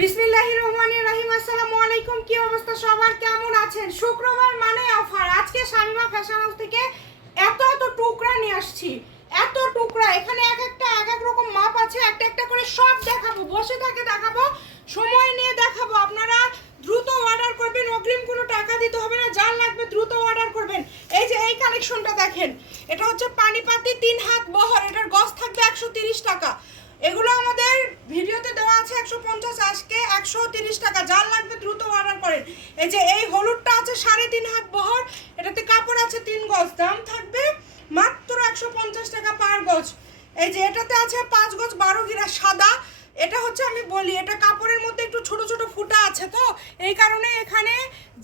বিসমিল্লাহ রহমানির রহিম আসসালামু আলাইকুম কি অবস্থা? সবার কেমন আছেন? শুক্রবার মানে অফার। আজকে শামিমা ফ্যাশন হাউস থেকে এত এত টুকরা নিয়ে আসছি। এত টুকরা। এখানে এক একটা, এক এক রকম মাপ আছে, একটা একটা করে সব দেখাবো, বসে থাকে দেখাবো, সময় নিয়ে দেখাবো। আপনারা দ্রুত অর্ডার করবেন, অগ্রিম কোনো টাকা দিতে হবে না যার লাগবে দ্রুত অর্ডার করবেন। এই যে এই কালেকশনটা দেখেন, এটা হচ্ছে পানিপাতি তিন হাত বহর, এটার গজ থাকবে একশো তিরিশ টাকা। এগুলো আমাদের ভিডিওতে দেওয়া আছে একশো পঞ্চাশ আজকে, একশো তিরিশ টাকা। যার লাগবে দ্রুত অর্ডার করেন। এই যে এই হলুদটা আছে সাড়ে তিন হাত বহর, এটাতে কাপড় আছে তিন গজ। দাম থাকবে মাত্র একশো পঞ্চাশ টাকা পার গজ। এই যে এটাতে আছে পাঁচ গজ বারো গিরা সাদা। এটা হচ্ছে আমি বলি, এটা কাপড়ের মধ্যে একটু ছোট ছোট ফুটা আছে তো? এই কারণে এখানে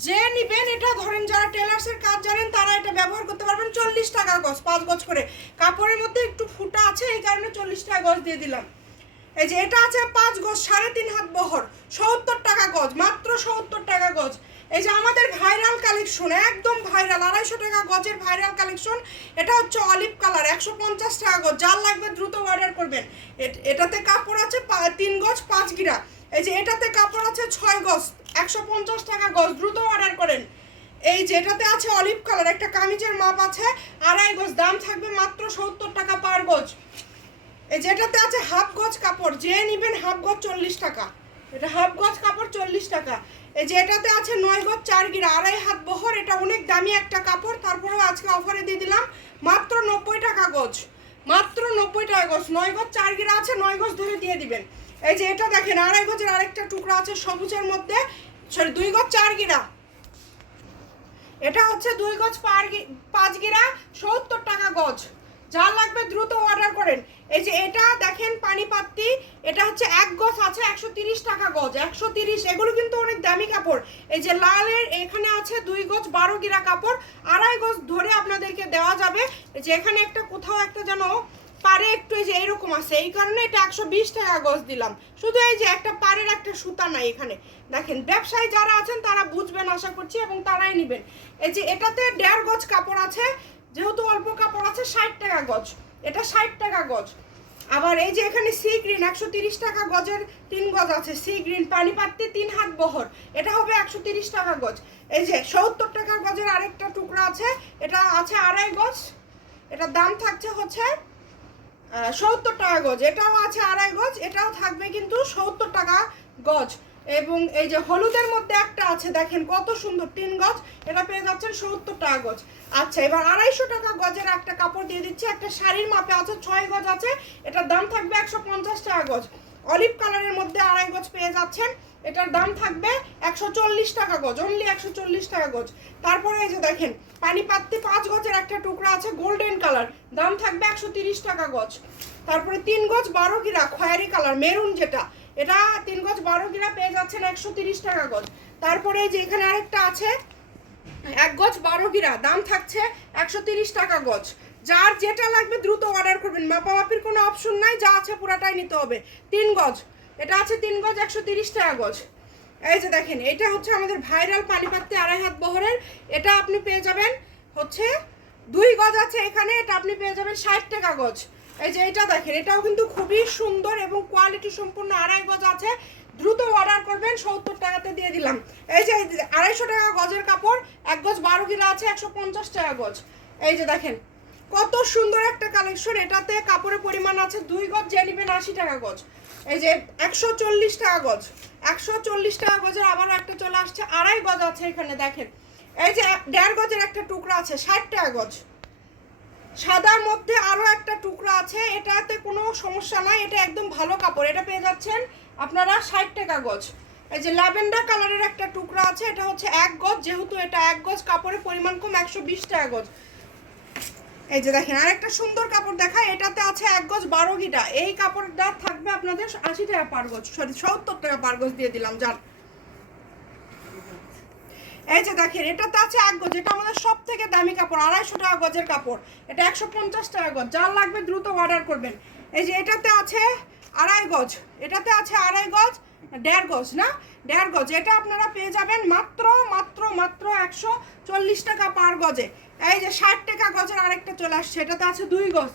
যে নিবেন, এটা ধরেন যারা টেলার্সের কাজ জানেন, তারা এটা ব্যবহার করতে পারবেন চল্লিশ টাকা গজ, পাঁচ গজ করে। কাপড়ের মধ্যে একটু ফুটা আছে, এই কারণে চল্লিশ টাকা গজ দিয়ে দিলাম। এই যে এটা আছে পাঁচ গজ, সাড়ে তিন হাত বহর, সত্তর টাকা গজ, মাত্র সত্তর টাকা গজ। এই যে আমাদের ভাইরাল কালেকশন একদম ভাইরাল আড়াইশো টাকা গজের ভাইরাল কালেকশন এটা হচ্ছে অলিভ কালার একশো পঞ্চাশ টাকা গজ, যার লাগবে দ্রুত অর্ডার করবেন। এট- এটাতে কাপড় আছে তিন গজ, পাঁচ গিরা। এই যে এটাতে কাপড় আছে ছয় গজ, একশো পঞ্চাশ টাকা গজ, দ্রুত অর্ডার করেন। এই যে এটাতে আছে অলিভ কালার একটা কামিজের মাপ আছে, আড়াই গজ, দাম থাকবে মাত্র সত্তর টাকা পার গজ। এই যেটাতে আছে হাফ গজ কাপড়, যে নিবেন হাফ গজ চল্লিশ টাকা। এটা হাফ গজ কাপড় চল্লিশ টাকা। এই যে এটাতে আছে নয় গজ চার গিরা, আড়াই হাত বহর, এটা অনেক দামি একটা কাপড়। তারপরেও আজকে অফারে দিয়ে দিলাম, মাত্র নব্বই টাকা গজ। মাত্র নব্বই টাকা গজ, নয় গজ চার গিরা আছে, নয় গজ ধরে দিয়ে দিবেন। এই যে এটা দেখেন, আড়াই গজের আরেকটা টুকরা আছে সবুজের মধ্যে, সরি, দুই গজ চার গিরা। এটা হচ্ছে দুই গজ পাঁচ গিরা, সত্তর টাকা গজ। যা লাগবে দ্রুত অর্ডার করেন। এই যে এটা দেখেন পানি পাত্তি, এটা হচ্ছে এক গজ আছে, একশো টাকা গজ, একশো তিরিশ, এগুলো কিন্তু অনেক দামি কাপড়। এই যে লালের এখানে আছে দুই গজ বারো গিরা কাপড়, আড়াই গজ ধরে আপনাদেরকে দেওয়া যাবে। এই যে এখানে একটা কোথাও একটা যেন পারে একটু এই যে এরকম আছে, এই কারণে এটা একশো বিশ টাকা গজ দিলাম। শুধু এই যে একটা পাড়ের একটা সুতা নাই এখানে। দেখেন, ব্যবসায়ী যারা আছেন তারা বুঝবেন আশা করছি এবং তারাই নেবেন। এই যে এটাতে দেড় গজ কাপড় আছে, যেহেতু অল্প কাপড় আছে ষাট টাকা গজ। এটা ষাট টাকা গজ। আবার এই যে এখানে সি গ্রিন একশো তিরিশ টাকা গজের তিন গজ আছে। সি গ্রিন পানি পাত্তি, তিন হাত বহর। এটা হবে একশো তিরিশ টাকা গজ। এই যে সত্তর টাকা গজের আরেকটা টুকরা আছে। এটা আছে আড়াই গজ। এটার দাম থাকছে হচ্ছে সত্তর টাকা গজ। এটাও আছে আড়াই গজ। এটাও থাকবে কিন্তু সত্তর টাকা গজ। এবং এই যে হলুদের মধ্যে একটা আছে, দেখেন কত সুন্দর তিন গজ, এটা পেয়ে যাচ্ছেন সত্তর টাকা গজ। আচ্ছা এবার আড়াইশো টাকা গজের একটা কাপড় দিয়ে দিচ্ছি, একটা শাড়ির মাপে আছে, ছয় গজ আছে, এটার দাম থাকবে একশো পঞ্চাশ টাকা গজ। অলিভ কালারের মধ্যে আড়াই গজ পেয়ে যাচ্ছেন, এটার দাম থাকবে একশো চল্লিশ টাকা গজ অনলি একশো চল্লিশ টাকা গজ। তারপরে এই যে দেখেন, পানি পাত্তি পাঁচ গজের একটা টুকরা আছে গোল্ডেন কালার দাম থাকবে একশো তিরিশ টাকা গজ। তারপরে তিন গজ বারো গিরা খয়েরি কালার, মেরুন যেটা এটা তিন গজ বারো গিরা পেয়ে যাচ্ছেন একশো তিরিশ টাকা গজ। তারপরে যে এখানে আরেকটা আছে, এক গজ বারো গিরা দাম থাকছে একশো তিরিশ টাকা গজ। যার যেটা লাগবে দ্রুত অর্ডার করবেন। মাপামাপির কোনো অপশন নাই, যা আছে পুরাটাই নিতে হবে। তিন গজ, এটা আছে তিন গজ একশো তিরিশ টাকা গজ। এই যে দেখেন, এটা হচ্ছে আমাদের ভাইরাল পানিপাত্তি আড়াই হাত বহরের। এটা আপনি পেয়ে যাবেন হচ্ছে দুই গজ আছে এখানে, এটা আপনি পেয়ে যাবেন ষাট টাকা গজ। এই যে এটা দেখেন, এটাও কিন্তু খুবই সুন্দর এবং কোয়ালিটি সম্পূর্ণ আড়াই গজ আছে। দ্রুত অর্ডার করবেন, সত্তর টাকাতে দিয়ে দিলাম। এই যে আড়াইশো টাকা গজের কাপড়, এক গজ বারো কিলো আছে, একশো পঞ্চাশ টাকা গজ। এই যে দেখেন, কত সুন্দর একটা কালেকশন এটাতে কাপড়ের পরিমাণ আছে দুই গজ, যে নেবেন আশি টাকা গজ। এই যে একশো চল্লিশ টাকা গজ, একশো চল্লিশ টাকা গজের আবারও একটা চলে আসছে, আড়াই গজ আছে এখানে, দেখেন। এই যে দেড় গজের একটা টুকরা আছে, ষাট টাকা গজ। সাদার মধ্যে আরও একটা টুকরা আছে, এটাতে কোনো সমস্যা নাই, এটা একদম ভালো কাপড়। এটা পেয়ে যাচ্ছেন আপনারা ষাট টাকা গজ। এই যে ল্যাভেন্ডার কালারের একটা টুকরা আছে, এটা হচ্ছে এক গজ, যেহেতু এটা এক গজ, কাপড়ের পরিমাণ কম, একশো বিশ টাকা গজ। এই যে দেখেন, আরেকটা সুন্দর কাপড় দেখা এটাতে আছে এক গজ বারো গিটা এই কাপড়টা থাকবে আপনাদের আশি টাকা পার গজ, সরি, সত্তর টাকা পার গজ দিয়ে দিলাম, যান। এই যে দেখেন এটাতে আছে এক গজ, এটা আমাদের সব থেকে দামি কাপড়, আড়াইশো টাকা গজের কাপড়। এটা একশো পঞ্চাশ টাকা গজ যার লাগবে দ্রুত অর্ডার করবেন। এই যে এটাতে আছে আড়াই গজ, এটাতে আছে আড়াই গজ, দেড় গজ, না? দেড় গজ, এটা আপনারা পেয়ে যাবেন মাত্র মাত্র মাত্র একশো চল্লিশ টাকা পার গজে। এই যে ষাট টাকা গজের আরেকটা চলে আসছে, এটাতে আছে দুই গজ।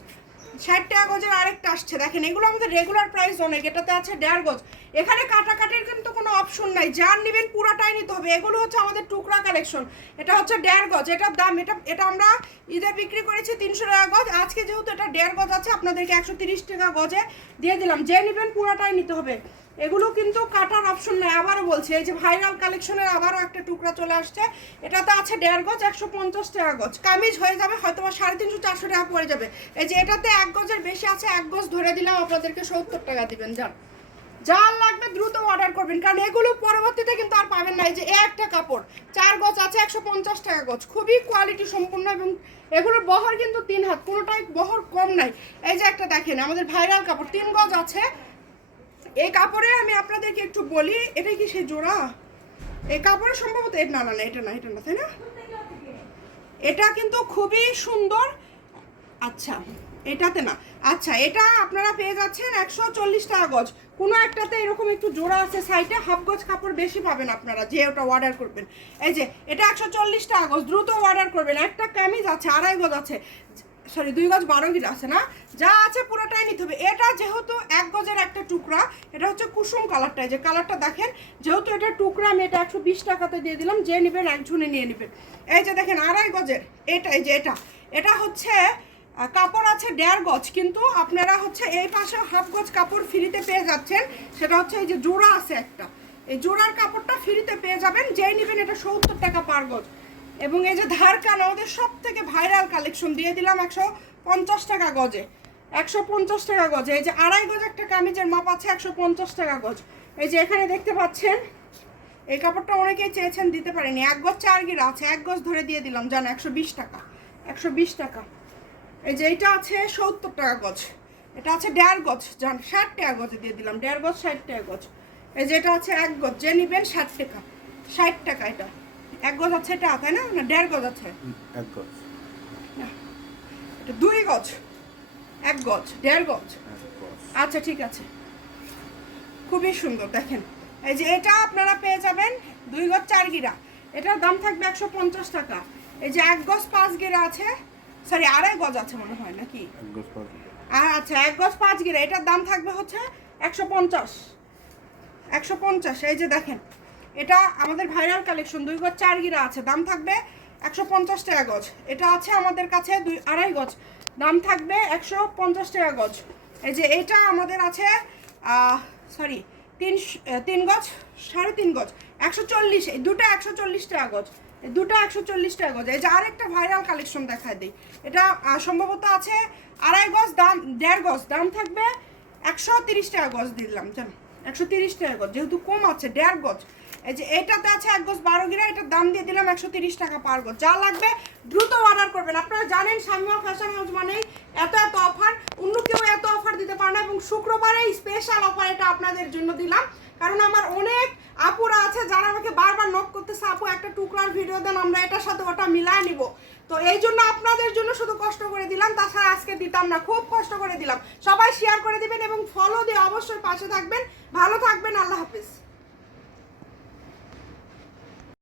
ষাট টাকা গজের আরেকটা আসছে। দেখেন, এগুলো আমাদের রেগুলার প্রাইস অনেক, এটাতে আছে দেড় গজ। এখানে কাটাকাটির কিন্তু কোনো অপশন নাই। যার নেবেন পুরাটাই নিতে হবে। এগুলো হচ্ছে আমাদের টুকরা কালেকশন এটা হচ্ছে দেড় গজ। এটার দাম, এটা এটা আমরা ঈদে বিক্রি করেছি তিনশো টাকা গজ। আজকে যেহেতু এটা দেড় গজ আছে, আপনাদেরকে একশো তিরিশ টাকা গজে দিয়ে দিলাম। যে নেবেন পুরাটাই নিতে হবে। এগুলো কিন্তু কাটার অপশন নাই। আবারও বলছি, এই যে ভাইরাল কালেকশনের আবারও একটা টুকরা চলে আসছে। এটাতে আছে দেড় গজ, একশো পঞ্চাশ টাকা গজ। কামিজ হয়ে যাবে হয়তো বা সাড়ে তিনশো, চারশো টাকা পড়ে যাবে। এই যে এটাতে এক গজের বেশি আছে, এক গজ ধরে দিলাম, আপনাদেরকে সত্তর টাকা দিবেন, যান। যার লাগবে দ্রুত অর্ডার করবেন, কারণ এগুলো পরবর্তীতে কিন্তু আর পাবেন না। এই যে একটা কাপড়, চার গজ আছে, একশো পঞ্চাশ টাকা গজ। খুবই কোয়ালিটি সম্পূর্ণ এবং এগুলোর বহর কিন্তু তিন হাত, কোনোটাই বহর কম নাই। এই যে একটা দেখেন, আমাদের ভাইরাল কাপড়, তিন গজ আছে এই কাপড়ে আমি আপনাদেরকে একটু বলি, এটা কি সেই জোড়া? এই কাপড়ে সম্ভবত না না না, এটা না এটা না, তাই না? এটা কিন্তু খুবই সুন্দর। আচ্ছা এটাতে না। আচ্ছা এটা আপনারা পেয়ে যাচ্ছেন একশো চল্লিশ টাকা গজ। কোনো একটাতে এরকম একটু জোড়া আছে সাইডে, হাফ গজ কাপড় বেশি পাবেন আপনারা, যে ওটা অর্ডার করবেন। এই যে, এটা একশো চল্লিশ টাকা গজ, দ্রুত অর্ডার করবেন। একটা কামিজ আছে, আড়াই গজ আছে। সরি, দুই গজ বারো গিট আছে না? যা আছে পুরোটাই নিতে হবে। এটা যেহেতু এক গজের একটা টুকরা, এটা হচ্ছে কুসুম কালারটা যে কালারটা দেখেন, যেহেতু এটা টুকরা, আমি এটা একশো বিশ টাকাতে দিয়ে দিলাম, যে নেবেন একজনে নিয়ে নেবেন। এই যে দেখেন, আড়াই গজের, এটা, এই যে এটা। এটা হচ্ছে কাপড় আছে দেড় গজ, কিন্তু আপনারা হচ্ছে এই পাশে হাফ গজ কাপড় ফ্রিতে পেয়ে যাচ্ছেন। সেটা হচ্ছে এই যে জোড়া আছে একটা। এই জোড়ার কাপড়টা ফ্রিতে পেয়ে যাবেন, যেই নেবেন এটা সত্তর টাকা পার গজ। এবং এই যে ধারকান ওদের সব থেকে ভাইরাল কালেকশন দিয়ে দিলাম একশো পঞ্চাশ টাকা গজে। একশো পঞ্চাশ টাকা গজে। এই যে আড়াই গজ একটা কামিজের মাপ আছে একশো পঞ্চাশ টাকা গজ। এই যে এখানে দেখতে পাচ্ছেন, এই কাপড়টা অনেকেই চেয়েছেন দিতে পারেনি। এক গজ চার গিরা আছে, এক গজ ধরে দিয়ে দিলাম, জান একশো বিশ টাকা, একশো বিশ টাকা। এই যে এইটা আছে সত্তর টাকা গজ। এটা আছে দেড় গজ, জান ষাট টাকা গজে দিয়ে দিলাম, দেড় গজ, ষাট টাকা গজ। এই যে এটা আছে এক গজ, যে নিবেন ষাট টাকা ষাট টাকা এটা। এক গজ আছে এটা তাই না? না দেড় গজ আছে? এক গজ। এটা দুই গজ। এক গজ দেড় গজ। আচ্ছা ঠিক আছে। খুবই সুন্দর দেখেন। এই যে এটা আপনারা পেয়ে যাবেন দুই গজ চার গিরা। এটার দাম থাকবে একশো পঞ্চাশ টাকা। এই যে এক গজ পাঁচ গিরা আছে সরি আড়াই গজ আছে মনে হয় নাকি? আচ্ছা এক গজ পাঁচ গিরা। এটার দাম থাকবে হচ্ছে একশো পঞ্চাশ। একশো পঞ্চাশ এই যে দেখেন। এটা আমাদের ভাইরাল কালেকশন দুই গজ চার গিরা আছে। দাম থাকবে একশো পঞ্চাশ টাকা গজ। এটা আছে আমাদের কাছে দুই আড়াই গজ। দাম থাকবে একশো পঞ্চাশ টাকা গজ। এই যে এটা আমাদের আছে সরি তিন তিন গজ, সাড়ে তিন গজ। একশো চল্লিশ, এই দুটো একশো চল্লিশ টাকা গজ। দুটো একশো চল্লিশ টাকা গজ। এই যে আরেকটা ভাইরাল কালেকশন দেখায় দিই। এটা সম্ভবত আছে আড়াই গজ দাম, দেড় গজ। দাম থাকবে একশো তিরিশ টাকা গজ দিলাম, জানো? একশো তিরিশ টাকা গজ, যেহেতু কম আছে, দেড় গজ। এই যে এটাতে আছে এক গজ বারো গিরা, এটার দাম দিয়ে দিলাম একশো তিরিশ টাকা পার গজ যা লাগবে দ্রুত অর্ডার করবেন। আপনারা জানেন শামিমা ফ্যাশন হাউস মানেই এত এত অফার অন্য কেউ এত অফার দিতে পারে না এবং শুক্রবারে স্পেশাল অফার এটা আপনাদের জন্য দিলাম। কারণ আমার অনেক আপুরা আছে যারা আমাকে বারবার নক করতেছে, আপু, একটা টুকরার ভিডিও দেন, আমরা এটার সাথে ওটা মিলায় নিব। তো এই জন্য আপনাদের জন্য শুধু কষ্ট করে দিলাম, তাছাড়া আজকে দিতাম না, খুব কষ্ট করে দিলাম। সবাই শেয়ার করে দিবেন এবং ফলো দিয়ে অবশ্যই পাশে থাকবেন। ভালো থাকবেন, আল্লাহ হাফিজ।